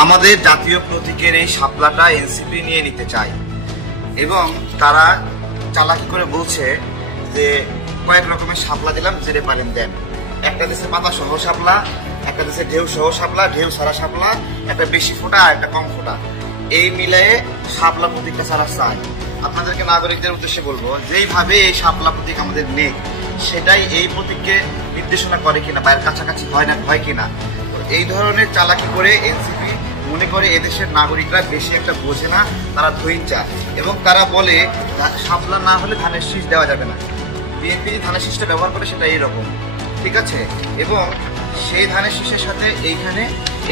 আমাদের জাতীয় প্রতীকের এই শাপলাটা এনসিপি নিয়ে নিতে চায় এবং তারা চালাকি করে বলছে যে কয়েক রকমের শাপলা দিলাম, যেতে পারেন দেন। একটা দেশে পাতা সহ শাপলা, একটা দেশে ঢেউ সহ শাপলা, ঢেউ সারা শাপলা, একটা বেশি ফোটা আর একটা কম ফোটা, এই মিলিয়ে শাপলা প্রতীকটা ছাড়া চাই। আপনাদেরকে নাগরিকদের উদ্দেশ্যে বলবো, যেইভাবে এই শাপলা প্রতীক আমাদের নেই, সেটাই এই প্রতীককে নির্দেশনা করে কিনা বা এর কাছাকাছি হয় কিনা। এই ধরনের চালাকি করে এনসিপি মনে করে এদেশের নাগরিকরা বেশি একটা বোঝে না, তারা ধৈর্যা, এবং তারা বলে শাপলা না হলে ধানের শীষ দেওয়া যাবে না। বিএনপি যে ধানের শীষটা ব্যবহার করে সেটা এইরকম, ঠিক আছে, এবং সেই ধানের শীষের সাথে এইখানে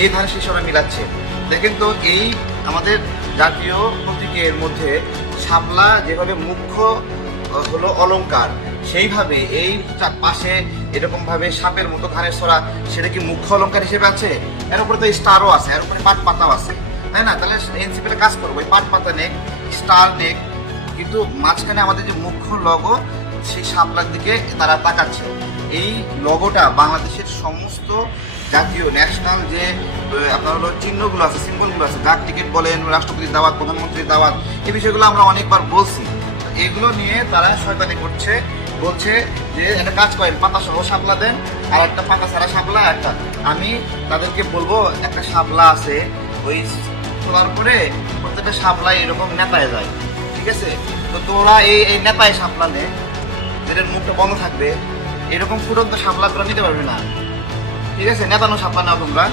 এই ধানের শীষ ওরা মিলাচ্ছে। দেখেন তো, এই আমাদের জাতীয় প্রতীকের মধ্যে শাপলা যেভাবে মুখ্য হলো অলংকার, সেইভাবে এই পাশে এরকম ভাবে সাপের মতো ধানের ছড়া, সেটা কি মুখ্য অলংকার হিসেবে আছে? এর উপরে তো স্টারও আছে, এর উপরে পাট পাতাও আছে, তাই না? তাহলে এনসিপির কাজ করবো, পাট পাতা নেক, স্টার নেক, কিন্তু মাঝখানে আমাদের যে মুখ্য লগো, সেই শাপলার দিকে তারা তাকাচ্ছে। এই লগোটা বাংলাদেশের সমস্ত জাতীয় ন্যাশনাল যে আপনার হলো চিহ্নগুলো আছে, সিম্বলগুলো আছে, ডাক টিকিট বলেন, রাষ্ট্রপতির দাওয়াত, প্রধানমন্ত্রীর দাওয়াত, এই বিষয়গুলো আমরা অনেকবার বলছি। এগুলো নিয়ে তারা শয়তানি করছে, বলছে যে একটা কাজ করেন, পাতা সহ শাপলা দেন আর একটা পাতা ছাড়া শাপলা একটা। আমি তাদেরকে বলবো, একটা শাপলা আছে, ওই তোলার পরে প্রত্যেকটা শাপলা এরকম নেতায় যায়, ঠিক আছে? তো তোরা এই নেতায় শাপলা নে, যেটার মুখটা বন্ধ থাকবে, এরকম ফুটন্ত শাপলা তোরা নিতে পারবে না, ঠিক আছে? নেতানো শাপলা নাও তোমরা।